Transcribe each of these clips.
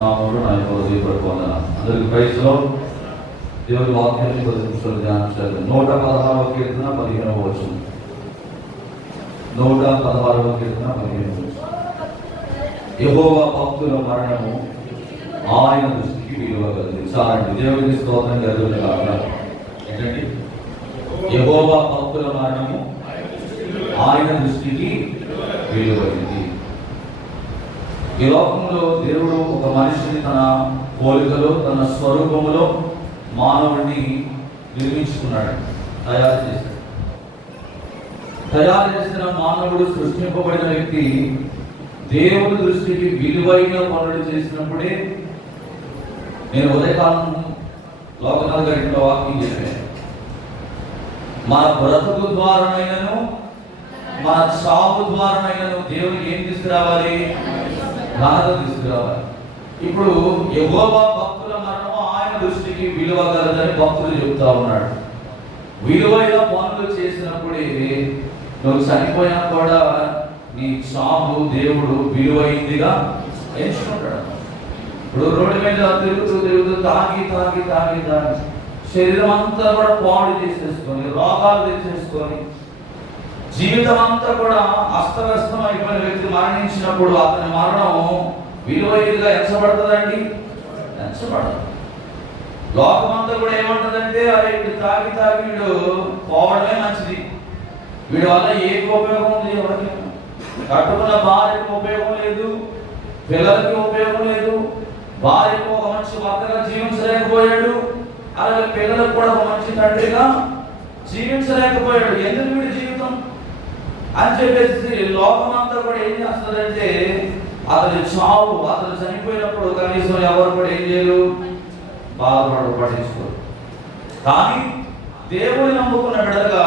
నామములో నా యొక్క హృదయపూర్వక వందనాలు. అందరికీ ప్రైజ్లో దేవుని వాక్యాన్ని కొద్దిగా ధ్యానం చేద్దాం. 116వ కీర్తన 15వ వచనం. 116వ కీర్తన 15వ వచనం. యెహోవా భక్తుల మరణము ఆయన దృష్టికి విలువగలది. చాలండి, దేవునికి స్తోత్రం కలుగును గాక. ఏంటండి? యెహోవా భక్తుల మరణము ఆయన దృష్టికి విలువగలది. ఈ లోకంలో దేవుడు ఒక మనిషిని తన పోలికలో, తన స్వరూపములో మానవుడిని నిర్మించుకున్నాడు, తయారు చేశాడు. తయారు చేసిన మానవుడు, సృష్టింపబడిన వ్యక్తి దేవుని దృష్టికి విలువైన పనులు చేసినప్పుడే, నేను ఉదయకాలం లోకనాథ్ గారిలో వాక్యం చెప్పాను, మన బ్రతుకు ద్వారానైనను మన చావు ద్వారానైనను దేవునికి ఏం తీసుకురావాలి? ఘనత తీసుకురావాలి. ఇప్పుడు యెహోవా భక్తుల మరణము ఆయన దృష్టికి విలువ కలదని భక్తులు చెప్తా ఉన్నాడు. విలువైన పనులు చేసినప్పుడే నువ్వు చనిపోయినా కూడా నీ చావు దేవుడు విలువైందిగా ఎంచుకుంటాడు. ఇప్పుడు రోడ్డు మీద తిరుగుతూ తాగి శరీరం అంతా కూడా పాడు చేసేసుకొని, రోగాలు తెచ్చేసుకొని, జీవితం అంతా కూడా అస్తవ్యస్తం అయిపోయిన వ్యక్తి మరణించినప్పుడు అతని మరణం విలువైనదిగా ఎంచబడుతుందండి? ఎంచబడదు. లోకమంతా కూడా ఏమంటుందంటే, అరే వీడు తాగి వీడు పోవడమే మంచిది, వీడి వల్ల ఏమి ఉపయోగం ఉంది? ఎవరికి? కట్టుకున్న భార్యకు ఉపయోగం లేదు, పిల్లలకి ఉపయోగం లేదు, భార్యకు ఒక మంచి భర్తగా జీవించలేకపోయాడు, అలాగే పిల్లలకు కూడా ఒక మంచి తండ్రిగా జీవించలేకపోయాడు. ఎందుకు వీడి జీవితం అని చెప్పేసి లోకమంతా కూడా ఏం చేస్తుందంటే, అతని చావు, అతను చనిపోయినప్పుడు కనీసం ఎవరు కూడా ఏం చేయరు? పట్టించుకోరు. కానీ దేవుని నమ్ముకున్న బిడ్డగా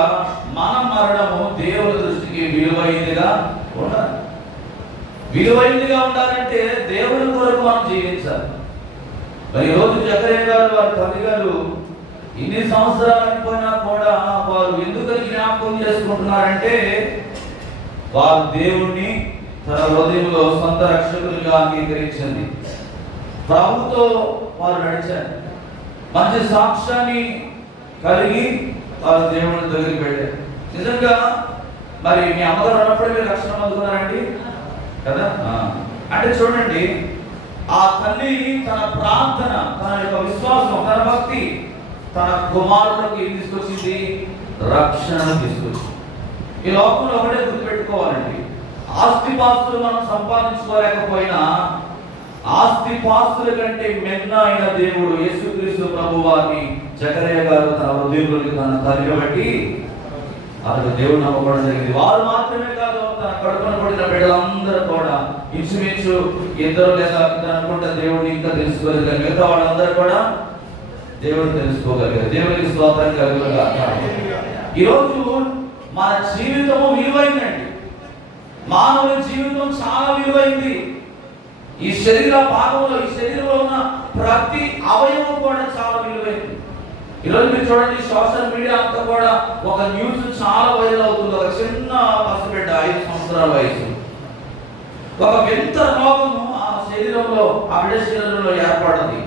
మన మరణము దేవుని దృష్టికి విలువైనదిగా ఉండాలి. విలువైనదిగా ఉండాలంటే దేవుని కొరకు మనం జీవించాలి. మరి ఈరోజు జకరియా గారు, వారి తల్లి గారు ఇన్ని సంవత్సరాలు అయిపోయినా కూడా వారు ఎందుకని జ్ఞాపకం చేసుకుంటున్నారంటే, వారు దేవుణ్ణి తన హృదయంలో సొంత రక్షకులుగా అంగీకరించింది. ప్రభుతో వారు నడిచారు, మంచి సాక్ష్యాన్ని కలిగి వారు దేవుని దగ్గరికి వెళ్ళారు. నిజంగా మరి మీ అమ్మగారు ఉన్నప్పుడు మీరు రక్షణ పొందుకున్నారండి కదా? అంటే చూడండి, ఆ తల్లి తన ప్రార్థన, తన యొక్క విశ్వాసం, తన భక్తి తన కుమారులకు ఏం తీసుకొచ్చింది? రక్షణ తీసుకొచ్చింది. ఈ లోకంలో ఒకటే గుర్తుపెట్టుకోవాలండి, ఆస్తిపాస్తులు మనం సంపాదించుకోలేకపోయినా ఆస్తిపాస్తుల కంటే మెన్న అయిన దేవుడు యేసుక్రీస్తు ప్రభు వారిని జకరియా గారు తన హృదయంలోకి తన తల్లిబట్టి అతను దేవుడు నమ్మకం జరిగింది. వారు మాత్రమే కాదు, తన కడుపున పడిన బిడ్డలందరూ కూడా ఇంచుమించు ఇద్దరు లేదా అనుకుంటా దేవుడిని ఇంకా తెలుసుకోగలిగారు. మిగతా వాళ్ళందరూ కూడా దేవుడు తెలుసుకోగలిగారు. దేవునికి స్తోత్రం కలుగుగా. ఈరోజు మన జీవితము విలువైందండి. మానవుని జీవితం చాలా విలువైంది. ఈ శరీర భాగంలో, ఈ శరీరంలో ఉన్న ప్రతి అవయవం కూడా చాలా విలువైంది. ఈరోజు మీరు చూడండి, సోషల్ మీడియా అంతా కూడా ఒక న్యూస్ చాలా వైరల్ అవుతుంది. ఒక చిన్న పసిబిడ్డ 5 సంవత్సరాల వయసు, ఒక వింత రోగము ఆ శరీరంలో, ఆ బిడ్డ శరీరంలో ఏర్పడింది.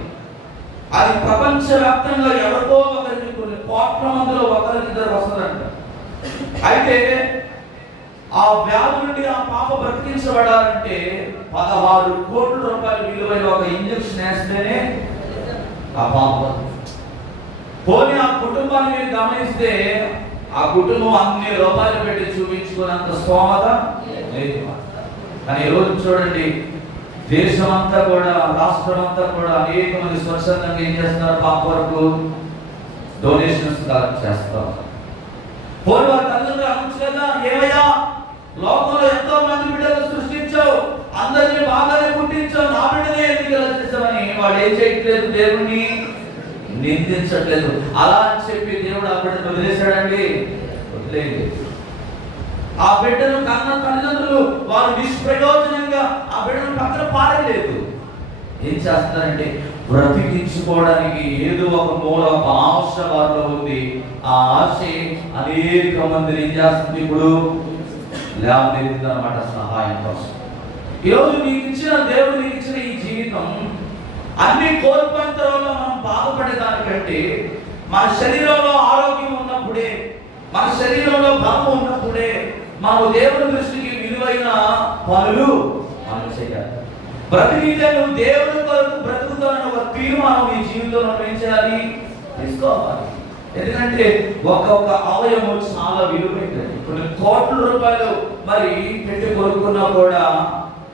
అది ప్రపంచవ్యాప్తంగా ఎవరికో ఒకరికి, కొన్ని కోట్ల మందిలో ఒకరికిద్దరు వస్తుందంట. అయితే ఆ వ్యాధి నుండి ఆ పాప బ్రతికించబడాలంటే 16 కోట్ల రూపాయలు విలువైన ఒక ఇంజక్షన్ వేస్తేనే ఆ పాప. పోనీ ఆ కుటుంబాన్ని మీరు గమనిస్తే, ఆ కుటుంబం అన్ని రూపాయలు పెట్టి చూపించుకున్నంత స్తోమత లేదు. కానీ ఈరోజు చూడండి, దేశం అంతా కూడా, రాష్ట్రం అంతా కూడా అనేక మంది స్వచ్ఛందంగా ఏం చేస్తున్నారు? పాప వరకు డొనేషన్స్ కలెక్ట్ చేస్తారు. పోనీ వారి తల్లిదండ్రులు అనొచ్చుగా, ఏమయ్యా లోకంలో ఎంతో మంది బిడ్డలు సృష్టించావు, అందరినీ బాగానే పుట్టించావు, నా బిడ్డనే ఎందుకు ఇలా చేసావని వాడు ఏం చేయట్లేదు? దేవుణ్ణి నిందించట్లేదు. అలా అని చెప్పి దేవుడు ఆ బిడ్డను వదిలేశాడండి? వదిలేదు. ఆ బిడ్డను కన్న తల్లిదండ్రులు వారు నిష్ప్రయోజనంగా ఆ బిడ్డను పక్కన పారలేదు. ఏం చేస్తారంటే, బ్రతికించుకోవడానికి ఏదో ఒక మూల, ఒక ఆశ వారిలో ఉంది. ఆ ఆశ అనేక మందిని ఏం చేస్తుంది? ఇప్పుడు లేవనెత్తుతుంది అన్నమాట, సహాయం కోసం. ఈరోజు నీకు ఇచ్చిన దేవుడు, నీకు ఇచ్చిన ఈ జీవితం అన్ని కోల్పోయిన తర్వాత మనం బాధపడే దానికంటే మన శరీరంలో ఆరోగ్యం ఉన్నప్పుడే, మన శరీరంలో బలం ఉన్నప్పుడే మనం దేవుని దృష్టికి విలువైన పనులు మనం చేయాలి. బ్రతికితే నువ్వు దేవుని కొరకు బ్రతుకుతానని ఒక తీర్మానం నీ జీవితంలో ఏం చేయాలి? తీసుకోవాలి. ఎందుకంటే ఒక్కొక్క అవయవం చాలా విలువైనది. కొన్ని కోట్ల రూపాయలు మరి పెట్టి కొనుక్కున్నా కూడా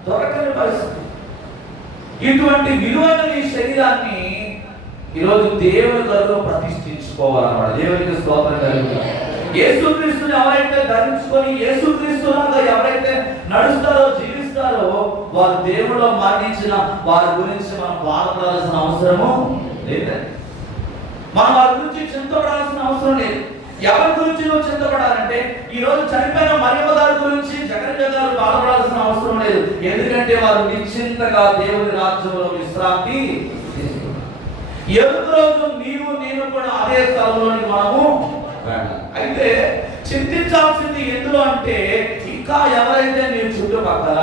దొరకని పరిస్థితి. ఇటువంటి విలువైన నీ శరీరాన్ని ఈరోజు దేవుని కొరకు ప్రతిష్ఠించుకోవాలన్నమాట. దేవునికి స్తోత్రం కలుగుతుంది. యేసుక్రీస్తుని ఎవరైతే ధరించుకొని యేసుక్రీస్తులాగా ఎవరైతే నడుస్తారో, జీవిస్తారో, వారు దేవుడిలో మరణించిన వారి గురించి మనం బాధపడాల్సిన అవసరము లేదండి. మనం వారి గురించి చింతపడాల్సిన అవసరం లేదు. ఎవరి గురించి నువ్వు చింతపడాలంటే ఈ రోజు చనిపోయిన మరియమ్మ గారి గురించి జకర్యా గారు బాధపడాల్సిన అవసరం లేదు. ఎందుకంటే వారు నిశ్చింతగా దేవుని రాజ్యంలో విశ్రాంతి తీసుకున్నారు. ఎదుటి రోజు నీవు నేను కూడా అదే స్థలంలోని మనము వెళ్ళాలి. అయితే చింతించాల్సింది ఎందులో అంటే, ఇంకా ఎవరైతే నీ చుట్టుపక్కల,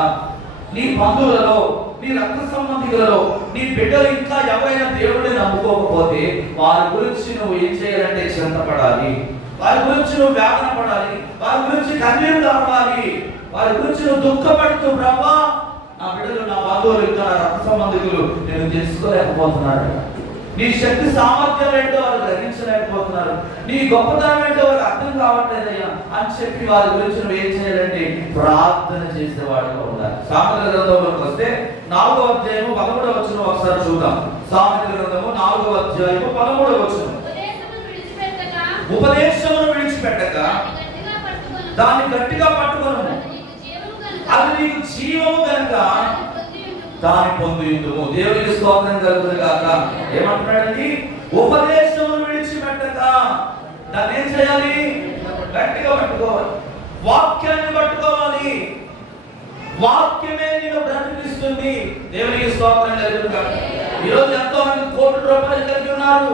నీ బంధువులలో, నీ రక్త సంబంధికులలో, నీ బిడ్డలు ఇంకా ఎవరైనా దేవుడిని నమ్ముకోకపోతే వారి గురించి నువ్వు ఏం చేయాలంటే చింతపడాలి. వారి గురించి నువ్వు వేదన పడాలి. వారి గురించి కన్నీరు కావాలి. వారి గురించి నువ్వు దుఃఖపడుతూ, ప్రభా నా బిడ్డలు, నా బంధువులు, ఇంకా నా రక్త సంబంధికులు నేను తెలుసుకోలేకపోతున్నాడు. నీ శక్తి సామర్థ్యం ఏంటో వారు గ్రహించలేకపోతున్నారు. నీ గొప్పతనం ఏంటో వారు అర్థం కావట్లేదయ్యా అని చెప్పి వారి గురించి నువ్వు ఏం చేయాలంటే ప్రార్థన చేసేవాడుగా ఉండాలి. సామెతల గ్రంథంలోకి వస్తే 4వ అధ్యాయము 13వ వచనం ఒకసారి చూద్దాం. సామెతల గ్రంథము 4వ అధ్యాయము 13వ వచనం. ఉపదేశమును విడిచిపెట్టక దాన్ని గట్టిగా పట్టుకొను, అది నీకు జీవము కనుక దాన్ని పొందుము. దేవునికి స్తోత్రం కలుగును గాక. ఏమంటున్నాడండి? ఉపదేశమును విడిచిపెట్టక దాన్ని ఏం చేయాలి? గట్టిగా పట్టుకోవాలి. వాక్యాన్ని పట్టుకోవాలి. వాక్యమే నేను బ్రతికిస్తుంది. దేవునికి స్తోత్రం కలుగును గాక. ఈరోజు ఎంతో మంది కోట్ల రూపాయలు కలిగి ఉన్నారు,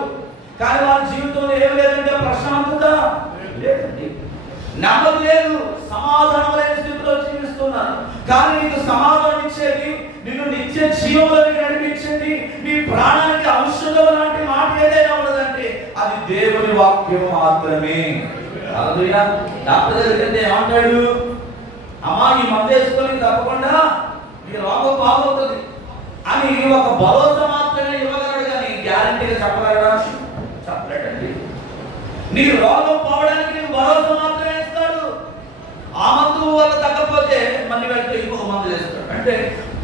కానీ వారి జీవితంలో ఏమి లేదంటే ప్రశాంతత లేదండి, నెమ్మది లేదు, సమాధానం లేని స్థితిలో జీవిస్తున్నారు. కానీ నీకు సమాధానం ఇచ్చేది, నిన్ను నిత్య జీవంలోకి నడిపించేది, నీ ప్రాణానికి ఔషధం లాంటి మాట ఏదైనా ఉన్నదంటే అది దేవుని వాక్యం మాత్రమే. హల్లెలూయా. డాక్టర్ దగ్గరికి వెళ్తే ఏమంటాడు? అమ్మా ఈ మందు వేసుకొని తప్పకుండా మీ రోగం బాగవుతుంది అని ఒక భరోసా మాత్రమే ఇవ్వగలడు, కానీ గ్యారంటీగా చెప్పగలడా? చెప్పలేడండి. నీ రోగం పోవడానికి నీకు భరోసా మాత్రమే ఇస్తాడు. ఆ మందు వల్ల తగ్గకపోతే మళ్ళీ వెళ్తే ఇంకొక మందు వేస్తాడు. అంటే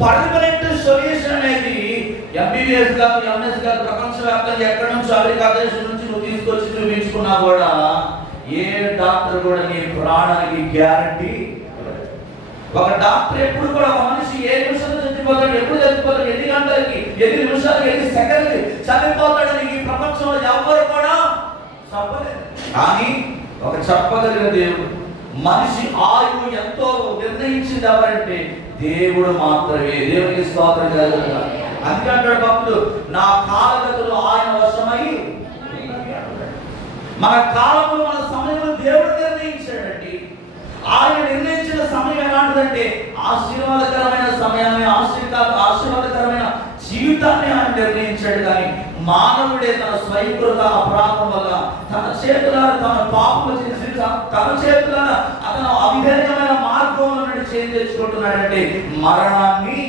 పర్మనెంట్ సొల్యూషన్ అనేది ఎంబీబీఎస్ కాదు, ఎంఎస్ కాదు, ప్రపంచవ్యాప్తంగా ఎక్కడి నుంచి అమెరికా దేశం నుంచి నువ్వు తీసుకొచ్చి చూపించుకున్నా కూడా ఏ డాక్టర్ కూడా నీ ప్రాణానికి గ్యారంటీ. ఒక డాక్టర్ ఎప్పుడు కూడా ఒక మనిషి ఏ నిమిషంలో చనిపోతాడు, ఎప్పుడు చనిపోతాడు, ఎన్ని గంటలకి, ఎన్ని నిమిషాలకి, ఎన్ని సెకండ్లకి చనిపోతాడని ఈ ప్రపంచంలో ఎవరు కూడా చెప్పలేదు. కానీ ఒక చెప్పగలిగిన దేవుడు, మనిషి ఆయువు ఎంతో నిర్ణయించింది ఎవరంటే దేవుడు మాత్రమే. దేవునికి స్తోత్రం కలుగును. అందుకంటాడు భక్తుడు, నా కాలగతులు ఆయన వశమై. మన కాలము, మన సమయంలో దేవుడు నిర్ణయించాడండి. ఆయన నిర్ణయించిన సమయం ఎలాంటిదంటే ఆశీర్వాదకరమైన సమయాన్ని, ఆశీర్వాదకరమైన జీవితాన్ని ఆయన నిర్ణయించాడు. కానీ మానవుడే తన స్వయంకృత అపరాధం వల్ల తన చేతులారా తన పాపము చేసి తన చేతులారా అతను అవిధేయమైన మార్గంలో నుండి తెచ్చుకుంటున్నాడంటే మరణాన్ని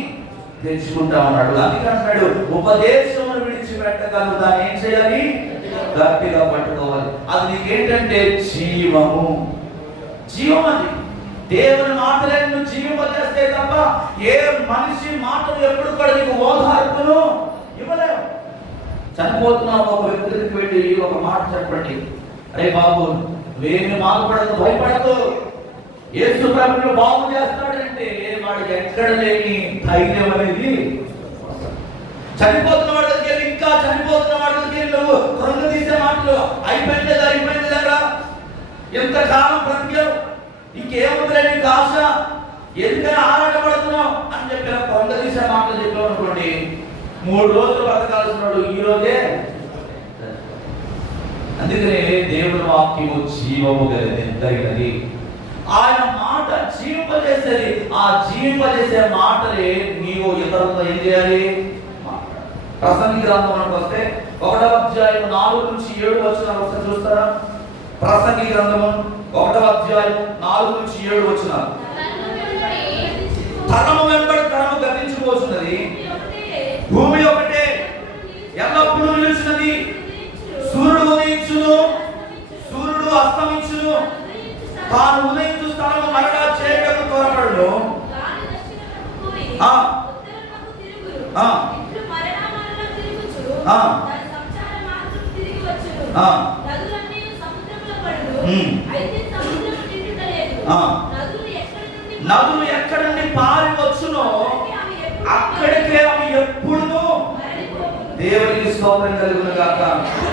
తెచ్చుకుంటా ఉన్నాడు. అందుకంటున్నాడు, ఉపదేశమును విడిచిపెట్టగలరు, దాన్ని ఏం చేయాలి? గట్టిగా పట్టుకోవాలి. అది నీకేంటంటే జీవము. జీవం అది దేవుని మాటలే నువ్వు జీవింపజేస్తే తప్ప ఏ మనిషి మాటలు ఎప్పుడు కూడా నీకు ఓదార్పును ఇవ్వలేవు. చనిపోతున్నావు, ఒక వ్యక్తి దగ్గరికి వెళ్ళి ఒక మాట చెప్పండి, అరే బాబు నువ్వేమి బాధపడదు, భయపడదు, యేసు ప్రభువును బాగు చేస్తాడంటే వాడికి ఎక్కడ లేని ధైర్యం అనేది. చనిపోతున్న వాడి దగ్గరికి వెళ్ళి, ఇంకా చనిపోతున్న వాడి దగ్గరికి వెళ్ళి నువ్వు కృంగ తీసే మాటలు, అయిపోయింది లేరా, ఎంతకాలం బ్రతికావు, ఇంకేముందిలే నీకు ఆశ, ఎందుకని ఆరాటపడుతున్నావు అని చెప్పిన కృంగ తీసే మాటలు చెప్పావు అనుకోండి, 3 రోజులు బ్రతకాల్సినాడు ఈ రోజే. అందుకనే దేవుని వాక్యము జీవము కలిగినది. ఆయన మాట జీవింపజేసేది. ఆ జీవింపజేసే మాటలే నీవు ఇతరులతో ఏం చేయాలి? ప్రసంగి గ్రంథంలోకి వస్తే 1వ అధ్యాయం 4 నుంచి 7 వచనాలు ఒకసారి చూస్తారా? ప్రసంగి గ్రంథము 1వ అధ్యాయం 4 నుంచి 7 వచనాలు. తరము వెంబడి తరము గతించిపోతున్నది, భూమి ఒకటే ఎల్లప్పుడూ నిలిచినది. సూర్యుడు ఉదయించును, సూర్యుడు అస్తమించును, తాను ఉదయించు స్థలము మరలా చేయటకు త్వరపడును. నదులు ఎక్కడి నుండి పారి వచ్చునో అక్కడికే అవి ఎప్పుడు దేవునికి స్తోత్రం కలుగును గాక.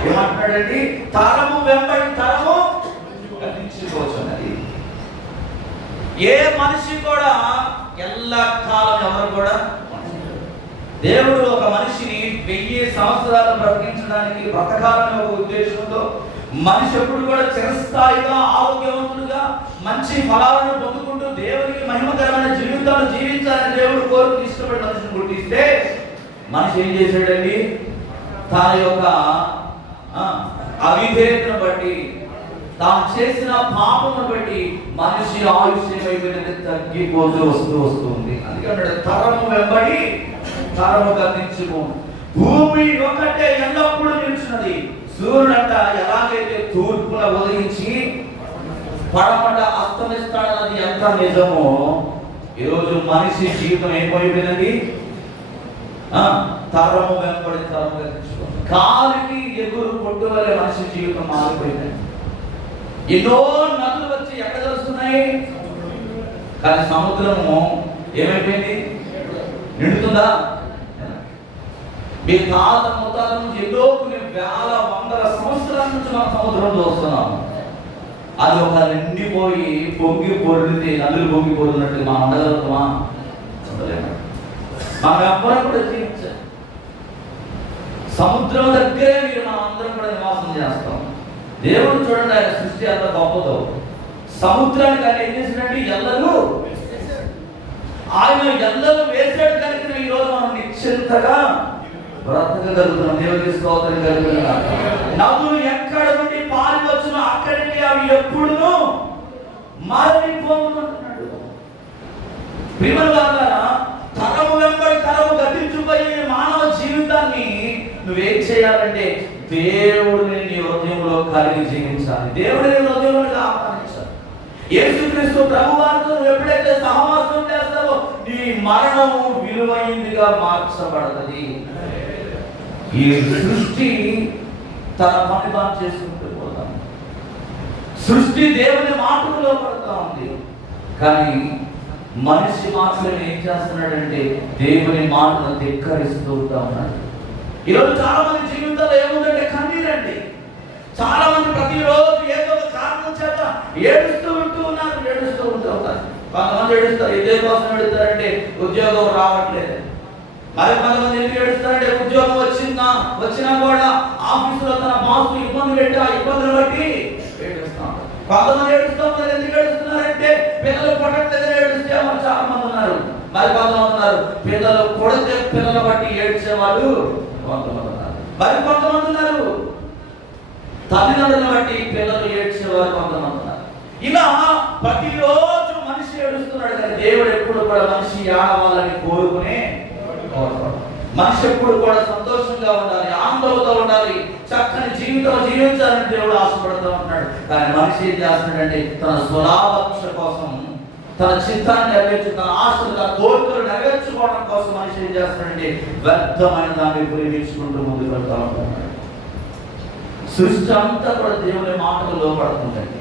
ఏమంటాడండి? తరము వెంబడి తరము గతించిపోతున్నది. ఏ మనిషి కూడా ఎల్లకాలం ఎవరు కూడా, దేవుడు ఒక మనిషిని 1000 సంవత్సరాలు బ్రతకాలనే ఒక ఉద్దేశంతో మనిషి ఎప్పుడు కూడా చిరస్థాయిగా ఆరోగ్యవంతుడుగా మంచి ఫలాలను పొందుకుంటూ దేవునికి మహిమకరమైన జీవితాన్ని జీవించాలని దేవుడు కోరుకు ఇష్టపడి మనిషిని పుట్టిస్తే మనిషి ఏం చేశాడండి? తన యొక్క అవిధేయతను బట్టి, తాను చేసిన పాపమును బట్టి మనిషి ఆయుష్యమైపోయినది తగ్గిపోతూ వస్తుంది. అందుకే తరము వెంబడి తరము గతించుకో. భూమి ఒకటే ఎల్లప్పుడూ నిలిచినది. సూర్యుడంట ఎలాగైతే తూర్పున ఉదయించి పడమట అస్తమిస్తాడన్నది ఎంత నిజమో, ఈరోజు మనిషి జీవితం ఏమైపోయినది? తరము వెంబడి తరము గతించుకో. కాలికి ఎగురు పొట్టు వలె మనిషి జీవితం మారిపోయింది. ఎన్నో నదులు వచ్చి ఎక్కడ కలుస్తున్నాయి, కానీ సముద్రము ఏమైపోయింది? నిండుతుందా? మీ తాత ముత్తాత నుంచి ఎన్నో కొన్ని వేల వందల సంవత్సరాల నుంచి మనం సముద్రం చూస్తున్నాం. అది ఒక నిండిపోయి పొంగి పొర్లితే నదులు పొంగి పొర్లినట్టు మనం ఉండగలుగుతామా? ఉండలేము. మనం ఎవ్వరం కూడా జీవించాలి. సముద్రం దగ్గరే మనం అందరం కూడా నివాసం చేస్తాం. దేవుడు చూడండి, ఆయన సృష్టి అంత గొప్పదో. సముద్రానికి ఆయన ఏం చేసినట్టు ఎల్లలు ఆయన ఎల్లలు వేసాడు కనుక ఈరోజు మనం నిశ్చింతగా బ్రతకగలుగుతున్నాం. దేవుడికి స్తోత్రం కలుగుతున్నాం. నదులు ఎక్కడ నుండి పారి వచ్చునో అక్కడికి అవి ఎప్పుడునూ మారిపోతున్నాడు. ప్రియమైన తరము వెంబడి తరము గతించిపోయే మానవ జీవితాన్ని నువ్వేం చేయాలంటే దేవుడిని నీ హృదయంలో కలిగి జీవించాలి. దేవుడిని హృదయంలో ఆహ్వానించాలి. యేసుక్రీస్తు ప్రభువారితో నువ్వు ఎప్పుడైతే సహవాసం చేస్తావో నీ మరణము విలువైందిగా మార్చబడతది. ఈ సృష్టి తన పని తాను చేసుకుంటూ పోతాం. సృష్టి దేవుని మాటలో పడుతూ ఉంది, కానీ మనిషి మాత్రం ఏం చేస్తున్నాడంటే దేవుని మాటను ధిక్కరిస్తూ ఉన్నాడు. ఈరోజు చాలా మంది జీవితంలో ఏముందంటే కన్నీరండి. చాలా మంది ప్రతిరోజు ఏదో ఒక కారణం చేత ఏడుస్తూ ఉన్నారు. కొంతమంది ఏడుస్తారు. ఇదే కోసం ఏడుస్తారంటే ఉద్యోగం రావట్లేదు. మరి కొంతమంది ఎందుకు ఏడుస్తారంటే ఉద్యోగం వచ్చినా కూడా ఆఫీసులో తన బాస్ ఇబ్బంది పెట్టి ఆ ఇబ్బందులు బట్టి ఏడుస్తాం. కొంతమంది ఏడుస్తాం. ఎందుకు ఏడుస్తున్నారంటే పిల్లలు పుట్టట్లేదని ఏడుస్తే మరి చాలా మంది ఉన్నారు. మరి కొంతమంది ఉన్నారు పిల్లలు పుడితే పిల్లలు బట్టి ఏడ్చేవాళ్ళు కొంతమంది ఉన్నారు. మరి కొంతమంది ఉన్నారు తల్లిదండ్రులను బట్టి పిల్లలు ఏడ్చేవారు కొంతమంది ఉన్నారు. ఇలా ప్రతిరోజు మనిషి ఏడుస్తున్నాడు, కానీ దేవుడు ఎప్పుడు కూడా మనిషి ఏడవాలని కోరుకునే మనిషి ఎప్పుడు కూడా సంతోషంగా ఉండాలి, ఆనందంతో ఉండాలి, చక్కని జీవితం జీవించాలని దేవుడు ఆశపడుతూ ఉంటాడు. కానీ మనిషి ఏం చేస్తున్నాడంటే తన స్వలాభాక్ష కోసం, తన చిత్తాన్ని నెరవేర్చు, తన ఆశలు, తన కోరికలు నెరవేర్చుకోవడం కోసం మనిషి ఏం చేస్తున్నాడంటే వ్యర్థమైన దాన్ని ప్రేమించుకుంటూ ముందుకు వెళ్తూ ఉంటాడు. సృష్టి అంతా కూడా దేవుని మాటకు లోపడుతుందండి.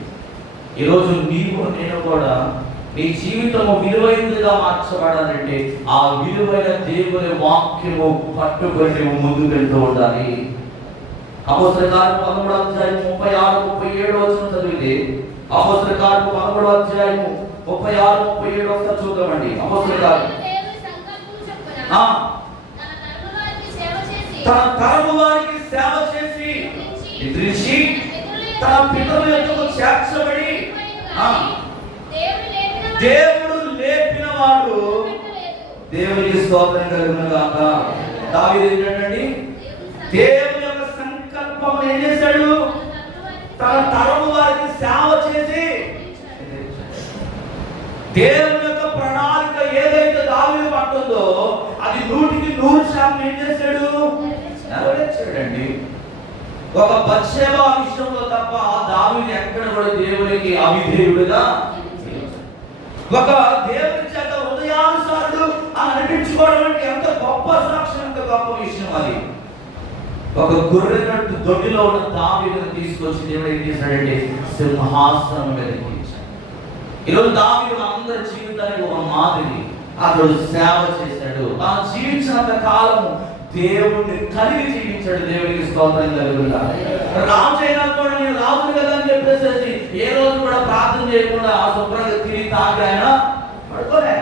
ఈరోజు నీవు నేను కూడా నీ జీవితము విలువైనదిగా మార్చబడాలంటే ఆ విలువైన దేవుని వాక్యము పట్టుకొని ముందుకు వెళ్తూ ఉండాలి. అపోస్తలుల కార్యము 13వ అధ్యాయం 36-37 వచనం చదివితే, అపోస్తలుల కార్యము 13వ అధ్యాయం 36-37 ఒకసారి చూద్దామండి. అపోస్తలుల కార్యము తన తరము వారికి సేవ చేసి నిద్రించి తన పితరుల యొద్దకు చేర్చబడి దేవుడు లేపిన వాడు దేవునికి స్తోత్రం కలుగును గాక. దావీదు ఏంటండి, దేవుని యొక్క సంకల్పం ఏం చేశాడు, తన తరము వారికి సేవ చేసి దేవుని యొక్క ప్రణాళిక ఏదైతే దావీదు పట్టుందో అది 100% ఏం చేశాడు, నెరవేర్చాడండి. ఒక బత్షెబా విషయంలో తప్ప దావీదు ఎక్కడ కూడా దేవునికి అవిధేయుడుగా, ఒక దేవుని చేత హృదయానుసారుడు అని అనిపించుకోవడం అంటే ఎంత గొప్ప సాక్ష్యం, ఎంత గొప్ప విషయం అది. ఒక గొర్రెనట్టు దొడ్డిలో ఉన్న దావీదును తీసుకొచ్చి దేవుడు ఏం చేశాడంటే సింహాసనం మీద ఎక్కించాడు. ఈరోజు దావీదు అందరి జీవితానికి ఒక మాదిరి. అతడు సేవ చేశాడు, తాను జీవించినంత కాలము దేవుణ్ణి కలిగి జీవించాడు. దేవునికి స్తోత్రం కలుగుగాక. రాజు అయినా కూడా నేను రాజు కదా అని చెప్పేసి ఏ రోజు కూడా ప్రార్థన చేయకుండా శుభ్రంగా తిని తాగి ఆయన పడుకోలే.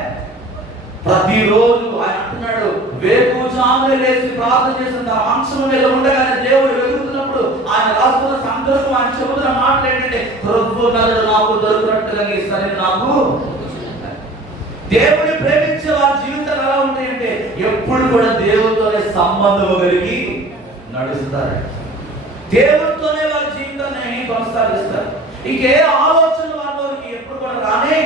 ప్రతిరోజు ఆయన అంటున్నాడు, వేకువజామునే లేచి ప్రార్థన చేసిన మంచం మీద ఉండగానే దేవుడు వెలుగుతున్నప్పుడు ఆయన రాస్తున్న సందర్భం, ఆయన చెబుతున్న మాటలు ఏంటంటే, ప్రభు నరుడు నాకు దొరికినట్టుగా నీ సన్నిధి నాకు. దేవుని ప్రేమించే వారి జీవితాలు ఎలా ఉంటాయంటే ఎప్పుడు కూడా దేవుడితోనే సంబంధం కలిగి నడుస్తారు. దేవుడితోనే వారి జీవితాన్ని కొనసాగిస్తారు. ఇంకే ఆలోచన వారికి ఎప్పుడు కూడా రానే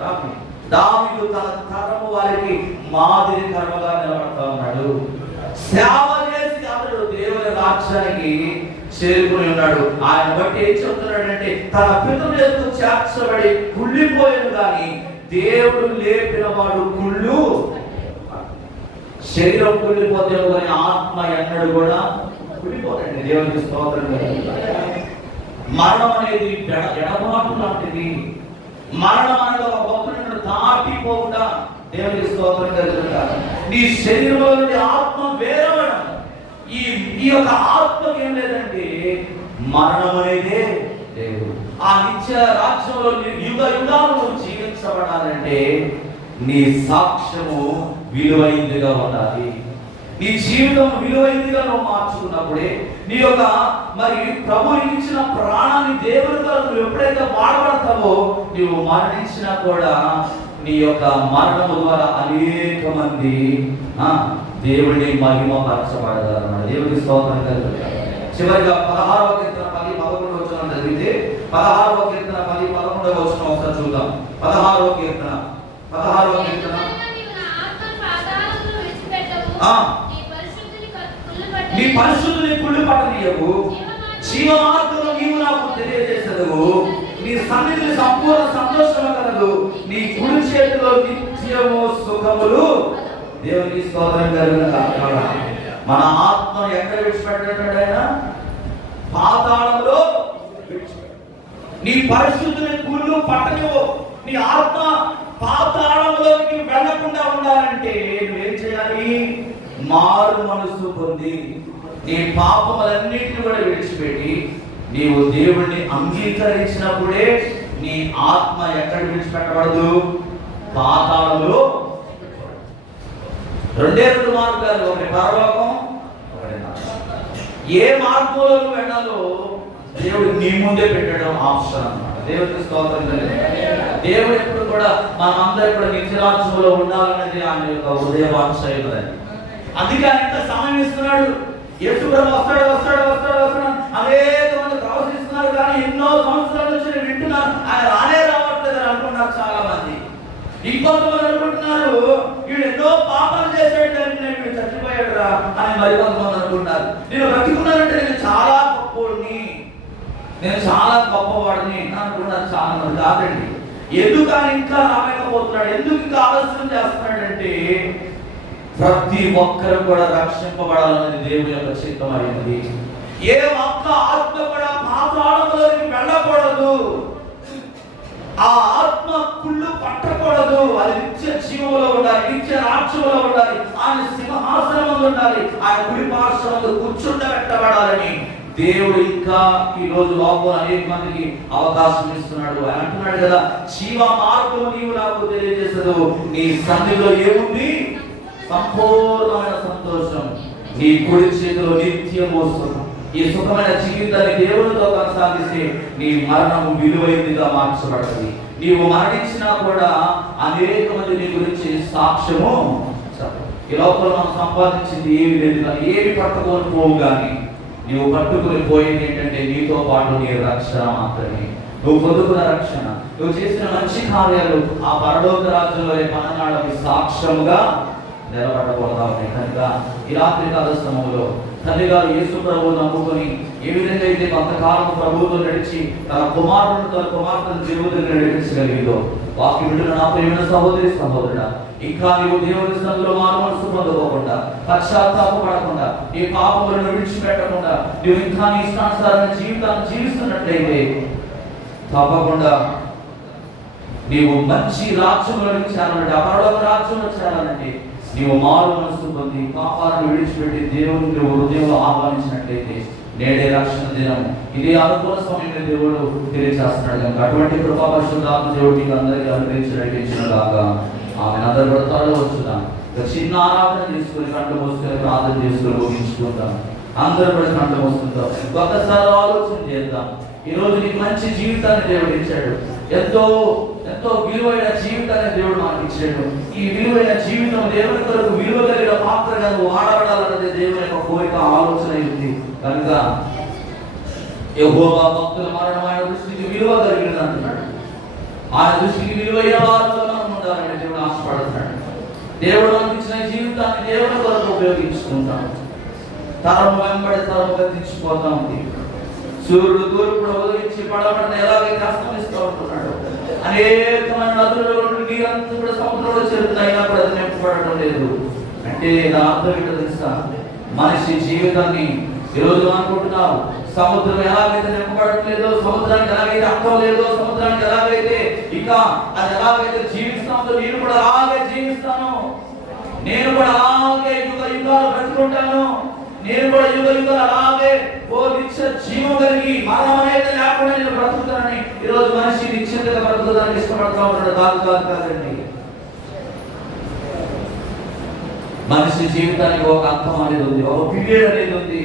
రాదు. దావీదు తన తరము వారికి మాదిరి కర్మగా నిలబడతా ఉన్నాడు. సేవ చేసి అతడు దేవుని రాజ్యానికి చేరుకుని ఉన్నాడు. ఆయన బట్టి ఏం చెప్తున్నాడంటే, తన పితరులకు చేర్చబడి కుళ్ళిపోయాడు కానీ దేవుడు లేపిన వాడు కుళ్ళు. శరీరం కుళ్ళిపోతే కానీ ఆత్మ ఎన్నడు కూడా కుళ్ళిపోతాడు. దేవునికి స్తోత్రం. మరణం అనేది ఎడబాటు లాంటిది. మరణం అనేది ఒక భక్తుడు దాటిపోకుండా. దేవునికి స్తోత్రం కలుగుతాడు. నీ శరీరంలో నుండి ఆత్మ వేరవడం. ఈ యొక్క ఆత్మకి ఏం లేదంటే మరణం అనేదే లేదు. ఆ నిత్య రాజ్యంలో యుగ యుగాలు జీవించబడాలంటే నీ సాక్ష్యము విలువైందిగా ఉండాలి. నీ జీవితం విలువైందిగా నువ్వు మార్చుకున్నప్పుడే నీ యొక్క మరి ప్రభు ఇచ్చిన ప్రాణాన్ని దేవుని కొరకు నువ్వు ఎప్పుడైతే వాడబడతావో నువ్వు మరణించినా కూడా నీ యొక్క మరణము ద్వారా అనేక మంది దేవుడిని మహిమ పరచబడగలరు. దేవుడి స్తోత్రం కలుగుతారు. చివరిగా 16వ కీర్తన 10-11 వచనం చదివితే 16వ కీర్తన 10-11 వచనం ఒకసారి చూద్దాం. 16వ కీర్తన నీ పరిశుద్ధుని కుళ్ళు పట్టనీయవు, జీవ మార్గంలో నీవు నాకు తెలియజేసేదవు. నీ సన్నిధిని సంపూర్ణ సంతోషము కలదు, నీ కుడి చేతిలో నిత్యము సుఖములు. దేవునికి స్తోత్రం కలుగుగాక. మన ఆత్మను ఎక్కడ విడిచిపెట్టాడు ఆయన? పాతాళంలో విడిచిపెట్టాడు. నీ పరిశుద్ధుని కుళ్ళు పట్టనివ్వు. నీ ఆత్మ పాతాళంలోకి వెళ్ళకుండా ఉండాలంటే నువ్వేం చేయాలి? మారు మనసు పొంది నీ పాపములన్నిటిని కూడా విడిచిపెట్టి నీవు దేవుడిని అంగీకరించినప్పుడే నీ ఆత్మ ఎక్కడ విడిచిపెట్టబడదు? పాతాళంలో. రెండే రెండు మార్గాలు, ఒకటి పరలోకం, ఒకటి నరకం. ఏ మార్గంలో వెళ్ళాలో దేవుడు నీ ముందే పెట్టడం ఆప్షన్ అన్నమాట. దేవుడికి స్తోత్రం. దేవుడు ఎప్పుడు కూడా మనందరూ కూడా నిత్యరాజ్యంలో ఉండాలన్నది ఆయన యొక్క హృదయవాంఛ అయినది. అందుకే ఆయన ఎంత సమయం ఇస్తున్నాడు. యేసు ప్రభు వస్తాడు అనేక మంది ప్రవచిస్తున్నారు కానీ ఎన్నో సంవత్సరాల నుంచి నేను వింటున్నాను, ఆయన రానే రావట్లేదు అని అనుకున్నారు చాలా మంది. ఇంకొంతమంది అనుకుంటున్నారు వీడు ఎన్నో పాపాలు చేసాడు, నేను చచ్చిపోయాడు రా అని మరికొంతమంది అనుకుంటున్నారు. నేను బ్రతికున్నానంటే నేను చాలా గొప్పవాడిని, నేను చాలా గొప్పవాడిని అనుకున్నారు చాలా మంది. కాదండి. ఎందుకు ఆయన ఇంకా రాలేకపోతున్నాడు, ఎందుకు ఇంకా ఆలస్యం చేస్తున్నాడంటే ప్రతి ఒక్కరు కూడా రక్షింపబడాలన్నది దేవుని యొక్క చిత్తమైనది. ఏ ఒక్క ఆత్మ కూడా పాతాళంలోకి వెళ్ళకూడదు. ఆ ఆత్మ కుళ్ళు పట్టకూడదు. అది నిత్య జీవంలో ఉండాలి, నిత్య రాజ్యంలో ఉండాలి, ఆయన సింహాసనంలో ఉండాలి, ఆయన కుడి పార్శ్వంలో కూర్చుండబెట్టబడాలని దేవుడు ఇంకా ఈ రోజు లోపల అనేక మందికి అవకాశం ఇస్తున్నాడు. ఆయన అంటున్నాడు కదా, జీవ మార్గం నీవు నాకు తెలియజేసదు, నీ సన్నిధిలో ఏముంది? సంపూర్ణమైన సంతోషం, నీ కుడి చేతిలో నిత్యము సుఖం. ఈ సుఖమైన జీవితాన్ని దేవునితో కొనసాగిస్తే నీ మరణము విలువైనదిగా మార్చబడుతుంది. నీవు మరణించినా కూడా అనేక మంది నీ గురించి సాక్ష్యము. ఈ లోపల మనం సంపాదించింది ఏమి లేదు కానీ, ఏమి పట్టుకొని పోవు కానీ నీవు పట్టుకుని పోయేది ఏంటంటే నీతో పాటు నీ రక్షణ మాత్రమే. నువ్వు పొందుకున్న రక్షణ, నువ్వు చేసిన మంచి కార్యాలు ఆ పరలోక రాజ్యంలో మననాళ్ళకి సాక్ష్యముగా నిలబడబోతా ఉన్నాయి. కనుక ఈ రాత్రి కాల సమయంలో తండ్రి గారు యేసు ప్రభువును నమ్ముకొని ఏ విధంగా అయితే కొంతకాలం ప్రభువుతో నడిచి తన కుమార్తెను జీవితంలో నడిపించగలిగిందో, వాక్యం వింటున్న నా ప్రియమైన సహోదరి సహోదరుడా, ఇంకా నీవు దేవుని సన్నిధిలో మారు మనసు పొందుకోకుండా, పశ్చాత్తాపపడకుండా, నీ పాపములను విడిచిపెట్టకుండా నీవు ఇంకా నీ ఇష్టానుసారమైన జీవితాన్ని జీవిస్తున్నట్లయితే తప్పకుండా నీవు మంచి రాజ్యంలోకి చేరాలంటే, పరలోక రాజ్యంలో చేరాలంటే నీవు మారు మనసు పొంది పాపాలను విడిచిపెట్టి దేవుని హృదయంలో ఆహ్వానించినట్లయితే నేడే రక్షణ దినం, ఇదే అనుకూల సమయంలో దేవుడు తెలియజేస్తున్నాడు. కనుక అటువంటి కృపా పరిశుద్ధాత్మ దేవుడు నీకు అందరికీ అనుగ్రహించి నడిపించిన దాకా ఆమె అందరు పడతాలో వచ్చుదాం. చిన్న ఆరాధన తీసుకుని కంట మోసుకొని ప్రార్థన చేసుకుని ముగించుకుంటాం. అందరూ కూడా కంట మోసుకుంటాం. ఒకసారి ఆలోచన చేద్దాం. ఈ రోజు నీకు మంచి జీవితాన్ని దేవుడు ఇచ్చాడు. ఎంతో ఎంతో విలువైన జీవితాన్ని దేవుడు మనకు ఇచ్చాడు. ఈ విలువైన జీవితం దేవుని కొరకు విలువ కలిగిన పాత్రగా వాడబడాలన్నది దేవుని యొక్క కోరిక, ఆలోచన ఉంది. కనుక యెహోవా భక్తుల మరణం ఆయన దృష్టికి విలువ కలిగినది అంటున్నాడు. ఆయన దృష్టికి విలువైన వారితో మనం ఉండాలని దేవుడు ఆశపడుతున్నాడు. దేవుడు మనకి ఇచ్చిన జీవితాన్ని దేవుని కొరకు ఉపయోగించుకుంటాం. తరం వెంబడి తరం గతించిపోతా ఉంది. సూర్యుడు తూర్పుడు ఉదయించి పడమటను ఎలాగైతే అస్తమిస్తూ ఉంటున్నాడు. అనేకమైన నదుల నుండి నీరంతా కూడా సముద్రంలో చేరుతున్నాయి, అయినా కూడా అది నింపబడటం లేదు. అంటే నా అర్థం ఏంటో తెలుసా? మనిషి జీవితాన్ని ఈరోజు అనుకుంటున్నావు, సముద్రం ఎలాగైతే నింపబడట్లేదో, సముద్రానికి ఎలాగైతే అర్థం లేదో, సముద్రానికి ఎలాగైతే ఇంకా అది ఎలాగైతే జీవిస్తామో నేను కూడా అలాగే జీవిస్తాను, నేను కూడా అలాగే యుగ యుగాలు బ్రతుకుంటాను, నేను కూడా యుగ యుగాలు అలాగే ఓ నిత్య జీవం కలిగి మరణం అనేది లేకుండా నేను బ్రతుకుతానని ఈరోజు మనిషి నిశ్చింతగా బ్రతుకుతానికి ఇష్టపడతా ఉంటాడు. కాదండి. మనిషి జీవితానికి ఒక అర్థం అనేది ఉంది, ఒక పీరియడ్ అనేది ఉంది.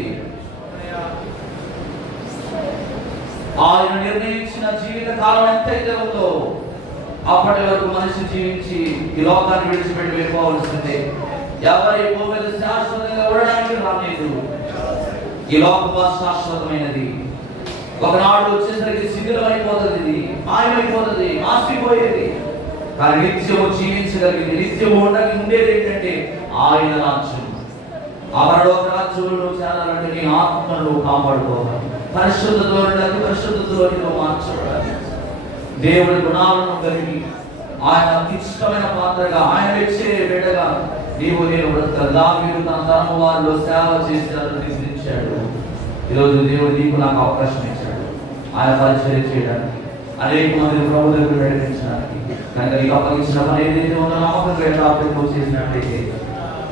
ఆయన నిర్ణయించిన జీవిత కాలం ఎంతైతే ఉందో అప్పటి వరకు మనిషి జీవించి ఈ లోకాన్ని విడిచిపెట్టి వెళ్ళిపోవలసిందే. ఎవరి భూమి మీద శాశ్వతంగా ఉండడానికి రాలేదు. ఈ లోకము శాశ్వతమైనది. ఒకనాడు వచ్చేసరికి శిథిలమైపోతుంది, ఇది మాయమైపోతుంది, మాసిపోయేది. కానీ నిత్యము జీవించగలిగింది, నిత్యము ఉండేది ఏంటంటే ఆయన రాజ్యం. ఆ పరలోక రాజ్యంలో చేరాలంటే నీ ఆత్మను కాపాడుకోవాలి. పరిశుద్ధతో అతి పరిశుద్ధతో మార్చబడాలి. దేవుడి గుణాలను కలిగి ఆయన ఇష్టమైన పాత్రగా, ఆయన వచ్చే బిడ్డగా నీవు నేను బ్రతకాలి. దావీదు తన తరము వారిలో సేవ చేసేందుకు నిర్ణయించాడు. ఈరోజు దేవుడు నీకు నాకు అవకాశం ఇచ్చాడు ఆయన పరిచయం చేయడానికి, అనేక మంది ప్రభు దగ్గర నడిపించడానికి. కనుక నీకు అప్పగించిన పని ఏదైతే ఉందో నమ్మకంగా చేసినట్లయితే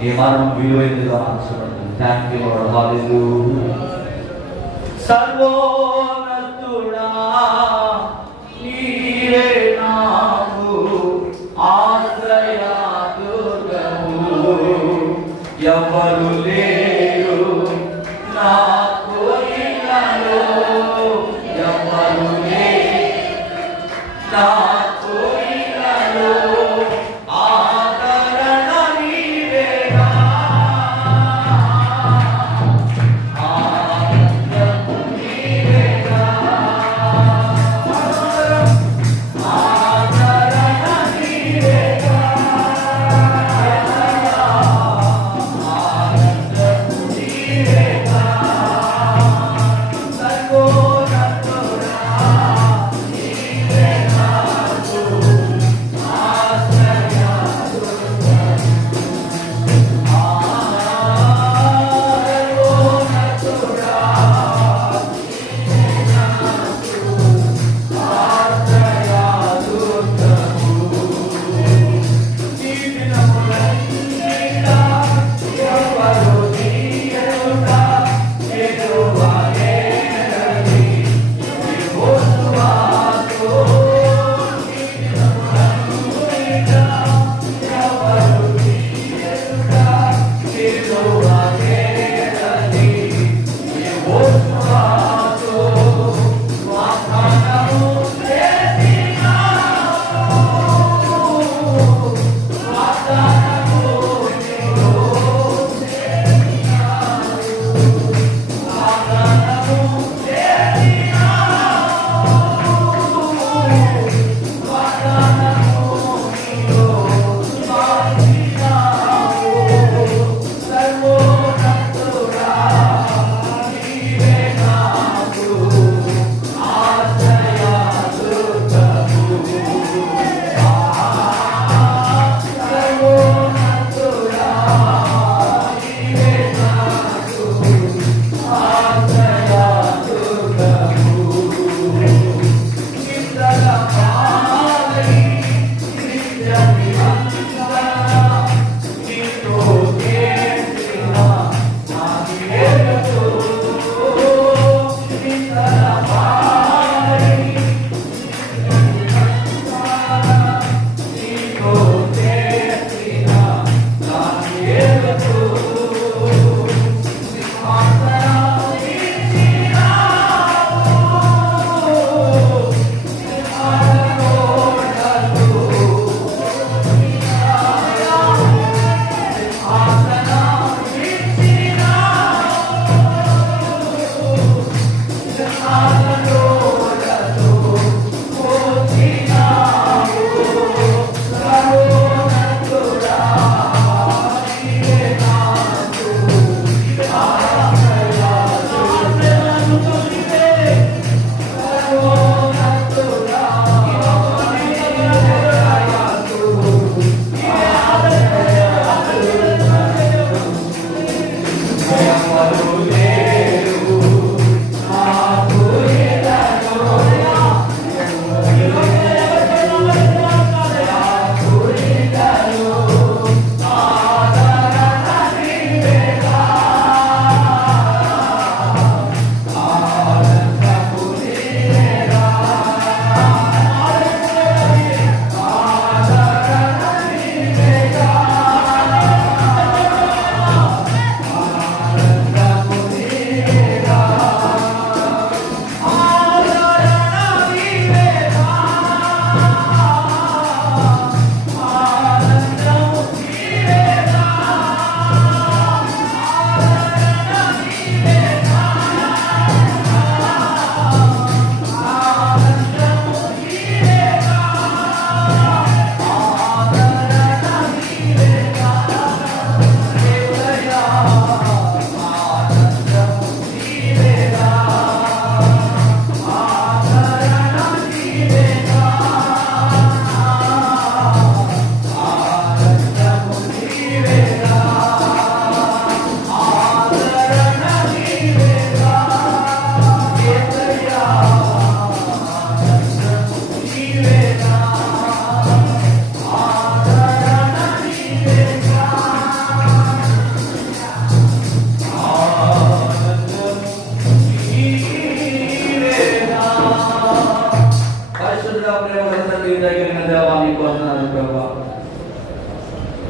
ఈ మరణం విలువైనదిగా మార్చబడుతుంది. Thank you lord. హల్లెలూయా. సర్వోన్నతుడా నీవే నాకు ఆశ్రయ దుర్గము, ఎవరు లేరు నాకు ఇల్లలో, ఎవరు లేరు నాకు ఇల్లలో, ఆదరణ నీవేగా, ఆనందం నీవేగా, ఆదరణ నీవేగా, ఆనందం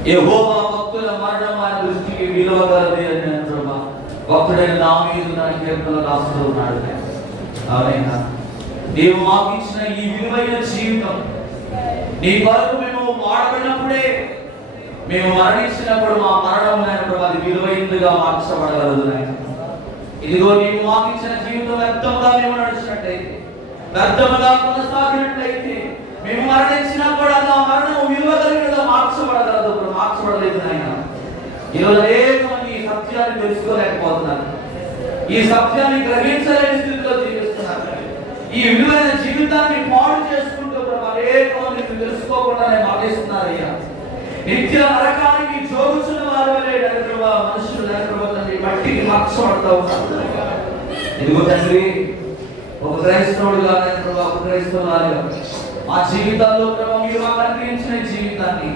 యెహోవా భక్తుల మరణం ఆయన దృష్టికి విలువ కలది అని ప్రభా భక్తుడైన దావీదు తన కీర్తనలో రాస్తూ ఉన్నాడు. అవునైనా నీవు మాకు ఇచ్చిన ఈ విలువైన జీవితం నీ కొరకు మేము వాడబడినప్పుడే, మేము మరణించినప్పుడు మా మరణం అయిన ప్రభా అది విలువైనదిగా మార్చబడగలదు నాయన. ఇదిగో నీవు మాకు ఇచ్చిన జీవితం వ్యర్థముగా మేము నడిచినట్టయితే, వ్యర్థముగా కొనసాగినట్లయితే, మేము మరణించినప్పుడు ఆ మరణం విలువ కలిగినగా మార్చబడగలదు, మార్చబడలేదు నాయన. ఈరోజు అనేక మంది ఈ సత్యాన్ని తెలుసుకోలేకపోతున్నారు, ఈ సత్యాన్ని గ్రహించలేని స్థితిలో జీవిస్తున్నారు. ఈ విలువైన జీవితాన్ని పాడు చేసుకుంటూ అనేక మంది తెలుసుకోకుండానే మరణిస్తున్నారు. అయ్యా నిత్య నరకానికి జోగుచున్న వారు మనుషులు బట్టికి మార్చబడతా ఉన్నారు. ఇదిగో తండ్రి, ఒక క్రైస్తవుడుగా ఒక క్రైస్తవులాగా మా జీవితాల్లో మీరు మాకు అనుగ్రహించిన జీవితాన్ని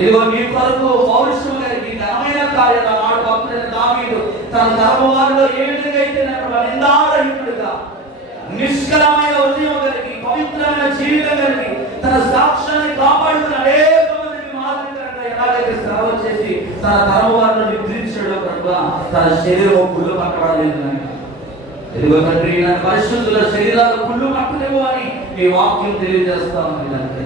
ఇదిగో నీ కొరకు పౌరుషం కలిగి ఘనమైన కార్యాలు నాడు భక్తుడైన దావీదు తన ధర్మవారిలో ఏ విధంగా అయితే నిందారహితుడుగా నిష్కలమైన ఉదయం కలిగి పవిత్రమైన జీవితం కలిగి తన సాక్ష్యాన్ని కాపాడుతున్న అనేక మందికి మాదిరికరంగా ఎలాగైతే సేవ చేసి తన ధర్మవారిలో నిద్రించాడో కనుక తన శరీరం కుళ్ళు పట్టబడలేదు. ఇదిగో తండ్రి, నా పరిశుద్ధుల శరీరాలు కుళ్ళు పట్టలేవు అని మీ వాక్యం తెలియజేస్తా ఉంది.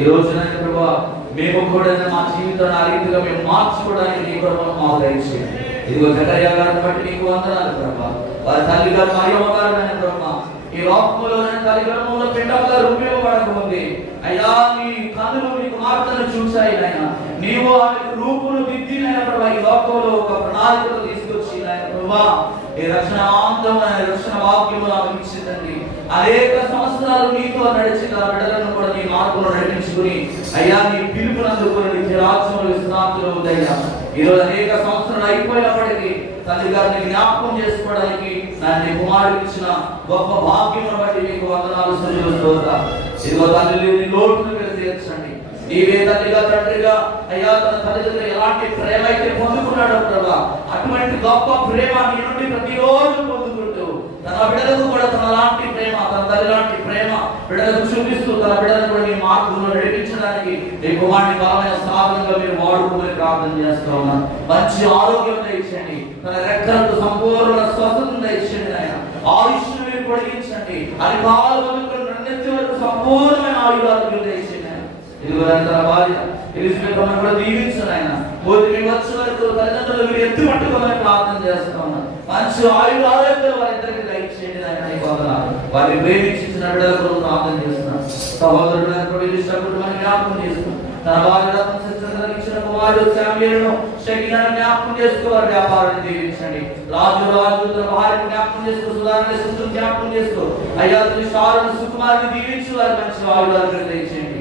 ఈ రోజు ప్రభా మేము కూడా మా జీవితాన్ని ఆ రీతిగా మేము మార్చుకోవడానికి నీ కొరకు మాకు దయచేయండి. ఇదిగో జకర్యా గారిని బట్టి నీకు వందనాలు ప్రభా. వారి తల్లి గారు మరియమ్మ గారు ప్రభా ఈ లోకంలో తల్లిగర్భంలో పిండముగా రూపింపబడకముంది అయ్యా నీ కన్నులు నీ కుమార్తెను చూశాయి నాయన. నీవు ఆమెకు రూపును దిద్దినైనా ప్రభా ఈ లోకంలో ఒక ప్రణాళికను తీసుకొచ్చి నాయన ప్రభా ఈ రక్షణ ఆంతమైన రక్షణ వాక్యము నాకు ఇచ్చిందండి. అనేక సంవత్సరాలు నీతో నడిచిన బిడ్డలను కూడా నీ మార్గంలో నడిపించుకుని అయ్యా నీ పిలుపునందుకుని నీ రాజ్యంలో విశ్రాంతిలో ఉందయ్యా. ఈరోజు అనేక సంవత్సరాలు అయిపోయినప్పటికీ తల్లి గారిని జ్ఞాపకం చేసుకోవడానికి నీ కుమారుడికి ఇచ్చిన గొప్ప భాగ్యమును బట్టి మీకు వందనాలు. ఇదిగో తల్లి లోటును మీరు తీర్చండి, నీవే తల్లిగా తండ్రిగా అయ్యా తన తల్లిదండ్రులు ఎలాంటి ప్రేమ అయితే పొందుకున్నాడో ప్రభా, అటువంటి గొప్ప ప్రేమ నీ నుండి ప్రతిరోజు పొందుకుంటూ తన బిడ్డలకు కూడా తనలాంటి ప్రేమ, తన తల్లి లాంటి ప్రేమ బిడ్డలకు చూపిస్తూ తన బిడ్డలను కూడా మీ మార్గంలో నడిపించడానికి నీ కుమారుని బలమైన సాధనంగా మీరు వాడుకోమని ప్రార్థన చేస్తూ ఉన్నాను. మంచి ఆరోగ్యం దయచేయండి, తన రెక్కలకు సంపూర్ణ స్వస్థతను దయచేయండి ఆయన. ఆయుష్ను మీరు పొడిగించండి, అది కాలు వదులుకొని రెండెత్తి వరకు సంపూర్ణమైన ఆయుర్వేదం దయచేయండి. ఇదిగో తన భార్య ఎలిజబెత్ అమ్మను కూడా దీవించండి ఆయన. పోతే వచ్చే వరకు తల్లిదండ్రులు మీరు ఎత్తి పట్టుకోమని ప్రార్థన చేస్తూ ఉన్నాను. మంచి ఆయుర్వేదాలు వారిద్దరికి దయచేయండి ఆయన. వారిని ప్రేమించిన బిడ్డలకు ప్రార్థన చేస్తున్నాను. సహోదరుడు కుటుంబాన్ని జ్ఞాపకం చేసుకున్నాను. తన భార్య ఇచ్చిన కుమారుడు శామ్యూయలును షకీనాను జ్ఞాపకం చేసుకోవాలి. వ్యాపారాన్ని దీవించండి. రాజు తన భార్యను జ్ఞాపకం చేసుకో, సుధారణ శిశువును జ్ఞాపకం చేసుకో. అయ్యా షారును సుకుమారిని దీవించి వారి మంచి ఆయుధాలను దయచేయండి.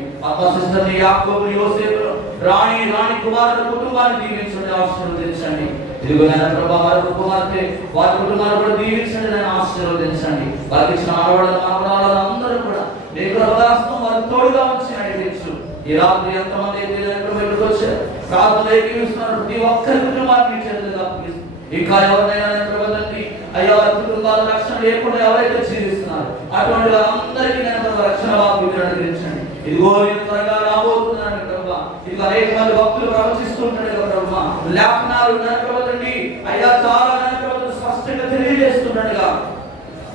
సిస్టర్ని యాకోబుని యోసేపును రాణి కుమారుడు కుటుంబాన్ని దీవించండి, ఆశీర్వదించండి. ఇదిగో నేను ప్రభా వారి కుమార్తె వారి కుటుంబాన్ని కూడా దీవించండి, నేను ఆశీర్వదించండి. వారికి ఇచ్చిన మనవరాలను అందరూ కూడా నీ కృపదాస్తం వారికి తోడుగా ఉంచి నడిపించు. ఈ రాత్రి ఎంతమంది ఇక్కడికి వచ్చారు ప్రార్థన ఏకీవిస్తున్నారు, ప్రతి ఒక్కరి కుటుంబాన్ని మీ చేతులుగా అప్పగిస్తూ ఇంకా ఎవరినైనా ప్రభుత్వాన్ని అయ్యా వారి కుటుంబాల రక్షణ లేకుండా ఎవరైతే జీవిస్తున్నారు అటువంటి వారందరికీ నేను రక్షణ వాక్యం అనుగ్రహించండి. ఇదిగో నేను త్వరగా రాబోతున్నాను ప్రభా. ఇదిగో అనేక మంది భక్తులు ప్రవచిస్తుంటారు కదా ప్రభా, లేఖనాలు ప్రభుత్వండి అయ్యా చాలా ప్రభుత్వం స్పష్టంగా తెలియజేస్తుండగా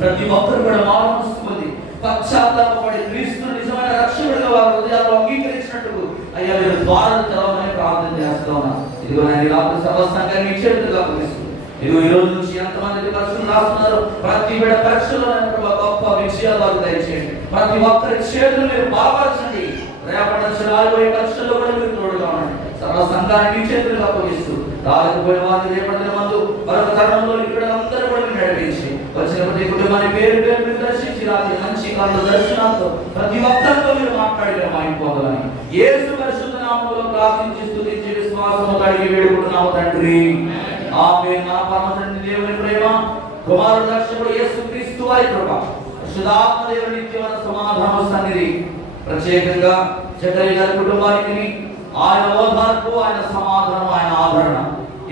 ప్రతి ఒక్కరు కూడా మారుస్తుంది పశ్చాత్తాపడి క్రీస్తు నిజమైన రక్షకుడిగా వారి హృదయాలు అంగీకరించినట్టు అయ్యా మీరు ద్వారాలు తెరవమని ప్రార్థన చేస్తా ఉన్నా. ఇదిగో నేను రాత్రి సర్వసంగాన్ని మీ చేతులుగా అప్పగిస్తున్నాను. ఇదిగో ఈ రోజు నుంచి ఎంతమంది పరీక్షలు రాస్తున్నారు, ప్రతి బిడ్డ పరీక్షలో గొప్ప విజయాలు వారు దయచేయండి. ప్రతి ఒక్కరి చేతులు మీరు బలపరచండి. రేపటి నుంచి రాబోయే పరీక్షల్లో కూడా మీరు తోడుగా ఉండండి. సర్వ సంఘాన్ని మీ చేతులుగా అప్పగిస్తూ రాలేకపోయిన వారిని రేపటి మందు మరొక తరంలో ఇక్కడ అందరూ కూడా మీరు నడిపించి వచ్చిన ప్రతి కుటుంబాన్ని పేరు మీరు దర్శించి రాత్రి మంచి కాళ్ళ దర్శనాలతో ప్రతి ఒక్కరితో మీరు మాట్లాడిన మాయిపోవాలని యేసు పరిశుద్ధ నామములో ప్రార్థించి స్తుతించి విశ్వాసముతో అడిగి వేడుకుంటున్నాము తండ్రి, ఆమేన్. నా పరమ తండ్రి దేవుని ప్రేమ, కుమారుడు రక్షకుడు యేసుక్రీస్తు వారి కృప, పరిశుద్ధాత్మ దేవుని నిత్యమైన సమాధాన సన్నిధి ప్రత్యేకంగా జకరియా గారి కుటుంబానికి ఆయన ఓదార్పు, ఆయన సమాధానం, ఆయన ఆదరణ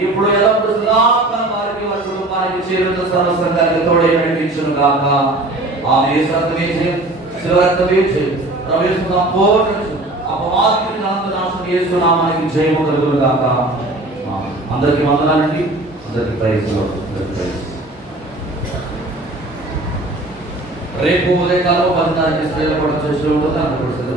ఇప్పుడు ఎల్లప్పుడూ సదాకాలం వారికి వారి కుటుంబానికి చేరుతున్న సర్వసంగానికి తోడే నడిపించును గాక. ఆమేన్. యేసు నామానికి జయము కలుగును గాక. అందరికీ వందనాలండి. అందరికీ ప్రైజ్. రేపు ఉదయకాలం 10 గంటలకు చర్చ ఉంటుంది.